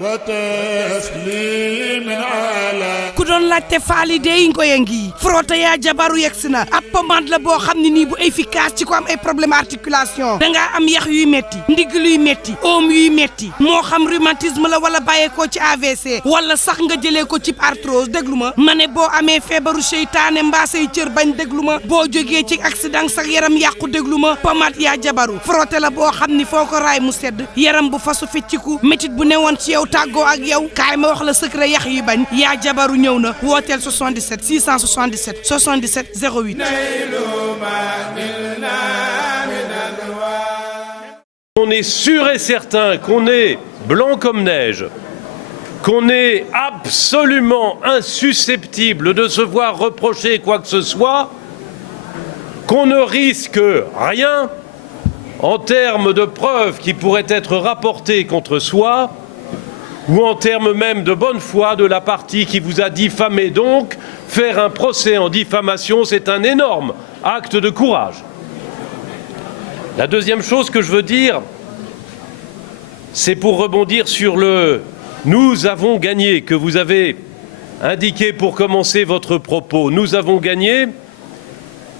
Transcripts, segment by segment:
وتسليم على ku doon laajte faali dey ngoya ngi frotté yaa jabaru yegsi na ab pommade la boo xam ne nii bu efficace ci ko am ay problème articulation dangaa am yax yuy metti ndigg luy metti oom yuy metti moo xam rhumatisme la wala bàyyeekoo ci AVC wala sax nga jëlee ko ci arthrose déglu ma ne boo amee feebaru seytaane mbaa say cër bañ déglu ma boo jógee ci accident sax yaram yàqu déglu ma pommade yaa jabaru frotté la boo xam ni foo ko raay mu sedd yaram bu fasu fecciku métit bu newoon ci yow tàggoo ak yow kaay ma wax la secret yax yi bañ yaa jabaru ñëw na wooteel 77 677 77 08. On est sûr et certain qu'on est blanc comme neige, qu'on est absolument insusceptible de se voir reprocher quoi que ce soit, qu'on ne risque rien en termes de preuves qui pourraient être rapportées contre soi, ou en termes même de bonne foi de la partie qui vous a diffamé. Donc, faire un procès en diffamation, c'est un énorme acte de courage. La deuxième chose que je veux dire, c'est pour rebondir sur le « nous avons gagné » que vous avez indiqué pour commencer votre propos. Nous avons gagné.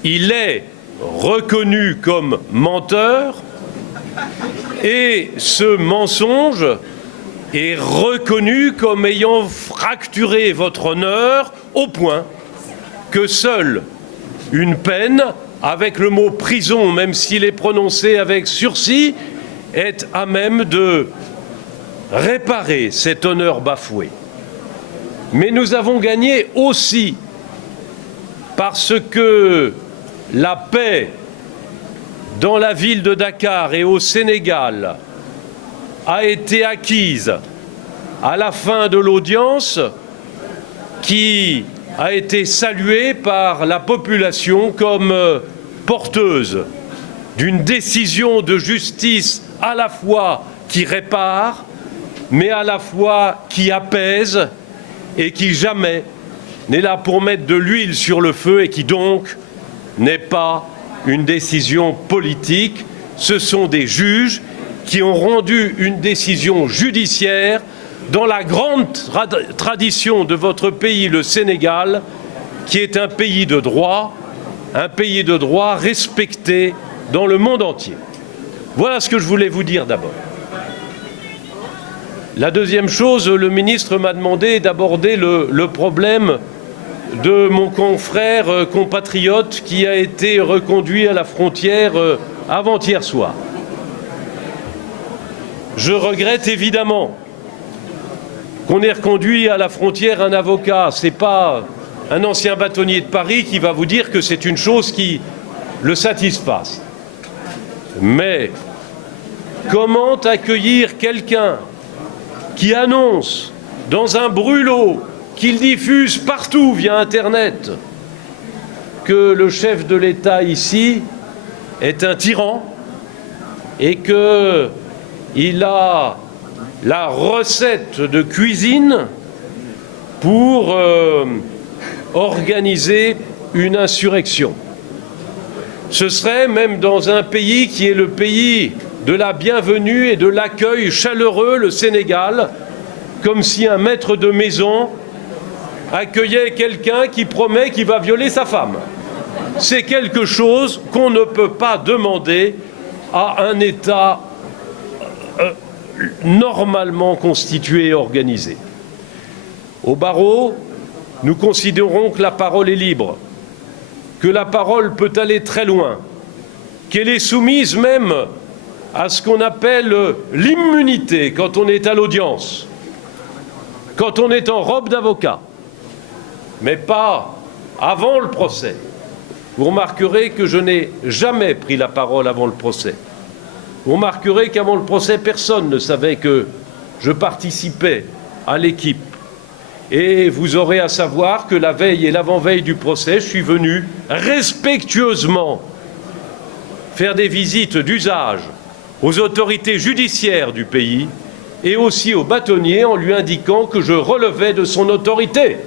Il est reconnu comme menteur et ce mensonge est reconnu comme ayant fracturé votre honneur au point que seule une peine, avec le mot prison, même s'il est prononcé avec sursis, est à même de réparer cet honneur bafoué. Mais nous avons gagné aussi parce que la paix dans la ville de Dakar et au Sénégal a été acquise à la fin de l'audience qui a été saluée par la population comme porteuse d'une décision de justice à la fois qui répare, mais à la fois qui apaise et qui jamais n'est là pour mettre de l'huile sur le feu et qui donc n'est pas une décision politique. Ce sont des juges qui ont rendu une décision judiciaire dans la grande tradition de votre pays, le Sénégal, qui est un pays de droit respecté dans le monde entier. Voilà ce que je voulais vous dire d'abord. La deuxième chose, le ministre m'a demandé d'aborder le problème de mon confrère compatriote qui a été reconduit à la frontière avant-hier soir. Je regrette évidemment qu'on ait reconduit à la frontière un avocat. Ce n'est pas un ancien bâtonnier de Paris qui va vous dire que c'est une chose qui le satisfasse. Mais comment accueillir quelqu'un qui annonce dans un brûlot qu'il diffuse partout via Internet que le chef de l'État ici est un tyran et qu'il a la recette de cuisine pour organiser une insurrection. Ce serait même dans un pays qui est le pays de la bienvenue et de l'accueil chaleureux, le Sénégal, comme si un maître de maison accueillait quelqu'un qui promet qu'il va violer sa femme. C'est quelque chose qu'on ne peut pas demander à un État normalement constitué et organisé. Au barreau, nous considérons que la parole est libre, que la parole peut aller très loin, qu'elle est soumise même à ce qu'on appelle l'immunité quand on est à l'audience, quand on est en robe d'avocat, mais pas avant le procès. Vous remarquerez que je n'ai jamais pris la parole avant le procès. Vous remarquerez qu'avant le procès, personne ne savait que je participais à l'équipe. Et vous aurez à savoir que la veille et l'avant-veille du procès, je suis venu respectueusement faire des visites d'usage aux autorités judiciaires du pays et aussi au bâtonnier en lui indiquant que je relevais de son autorité.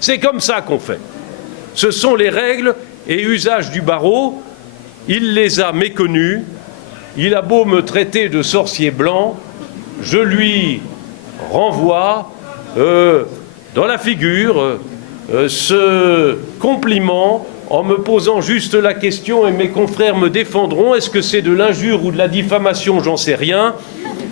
C'est comme ça qu'on fait. Ce sont les règles et usages du barreau. Il les a méconnus. Il a beau me traiter de sorcier blanc, je lui renvoie dans la figure ce compliment en me posant juste la question, et mes confrères me défendront, est-ce que c'est de l'injure ou de la diffamation, j'en sais rien.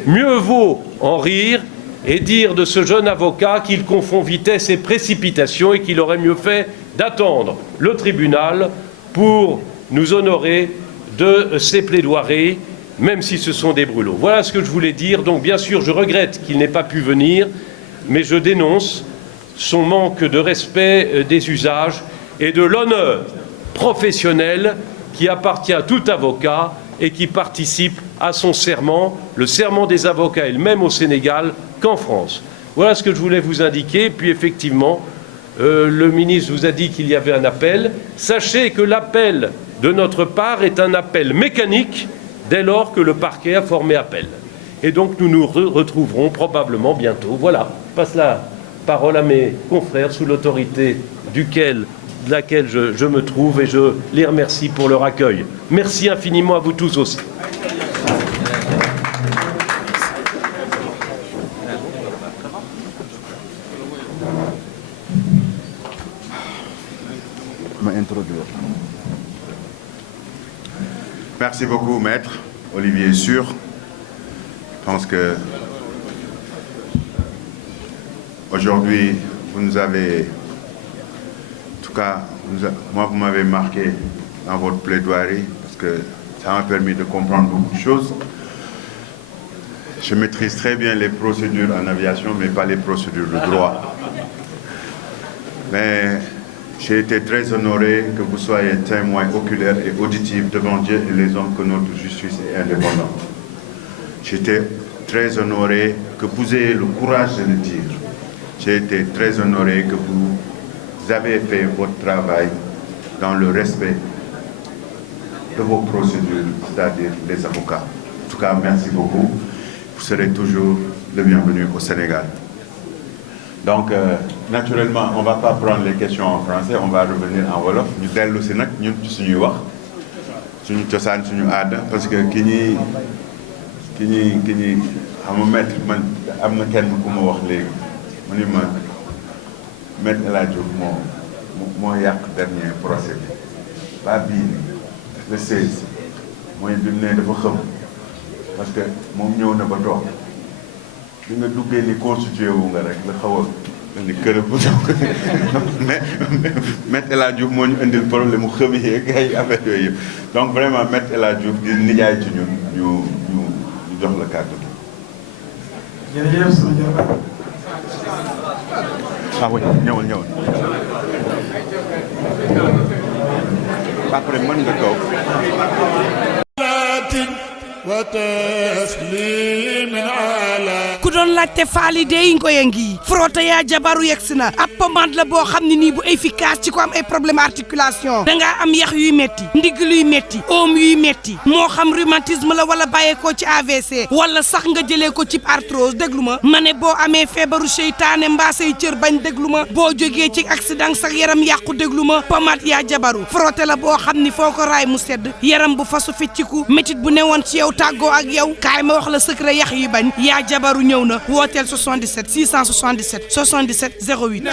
Mieux vaut en rire et dire de ce jeune avocat qu'il confond vitesse et précipitation et qu'il aurait mieux fait d'attendre le tribunal pour nous honorer de ses plaidoiries, même si ce sont des brûlots. Voilà ce que je voulais dire. Donc bien sûr, je regrette qu'il n'ait pas pu venir, mais je dénonce son manque de respect des usages et de l'honneur professionnel qui appartient à tout avocat et qui participe à son serment. Le serment des avocats est le même au Sénégal qu'en France. Voilà ce que je voulais vous indiquer. Puis effectivement, le ministre vous a dit qu'il y avait un appel. Sachez que l'appel de notre part est un appel mécanique dès lors que le parquet a formé appel. Et donc nous nous retrouverons probablement bientôt. Voilà, je passe la parole à mes confrères sous l'autorité de laquelle je me trouve, et je les remercie pour leur accueil. Merci infiniment à vous tous aussi. Merci beaucoup, Maître Olivier Sur. Je pense que aujourd'hui, vous nous avez, en tout cas, moi, vous m'avez marqué dans votre plaidoirie, parce que ça m'a permis de comprendre beaucoup de choses. Je maîtrise très bien les procédures en aviation, mais pas les procédures de droit. Mais j'ai été très honoré que vous soyez témoin oculaire et auditif devant Dieu et les hommes que notre justice est indépendante. J'étais très honoré que vous ayez le courage de le dire. J'ai été très honoré que vous avez fait votre travail dans le respect de vos procédures, c'est-à-dire les avocats. En tout cas, merci beaucoup. Vous serez toujours le bienvenu au Sénégal. Donc, naturellement, on ne va pas prendre les questions en français, on va revenir en wolof. Ñu dellu si nag ñun ci suñuy wax suñu cosaan suñu aada, parce que ki ñuy xam nga maître man am na kenn ku ma wax léegi mu ni ma maître El Hadj Diouf moo yàq dernier procès bi ba bii le 16 mooy bi mu ne dafa xëm parce que moom ñëw na ba toog bi nga duggee ni constitué wu nga rek la xaw a ni kërëb mais maître El Hadj Diouf moo ñu indil problème mu xëm yeeg ay affaire yooyu yëpp donc vraiment maître El Hadj Diouf di nijaay ci ñun ñu jox la kàddu gi. jërëjëf sama jërëjëf. ah oui ñëwal. après mën nga toog. ku doon laajte faali dey ngoye ngi frotté yaa jabaru yegsi na ab pommade la boo xam ne nii bu efficace ci ko am ay problème articulation dangaa am yax yuy metti ndigg luy metti oom yuy metti moo xam rhumatisme la wala bàyyeekoo ci AVC wala sax nga jëlee ko ci arthrose déglu ma ne boo amee feebaru seytaane mbaa say cër bañ déglu ma boo jógee ci accident sax yaram yàqu déglu ma pommade yaa jabaru frotté la boo xam ni foo ko raay mu sedd yaram bu fasu fecciku métit bu newoon ci yow tàggoo ak yow kaay ma wax la secret yax yi bañ yaa jabaru ñëw na wooteel 77 677 77 08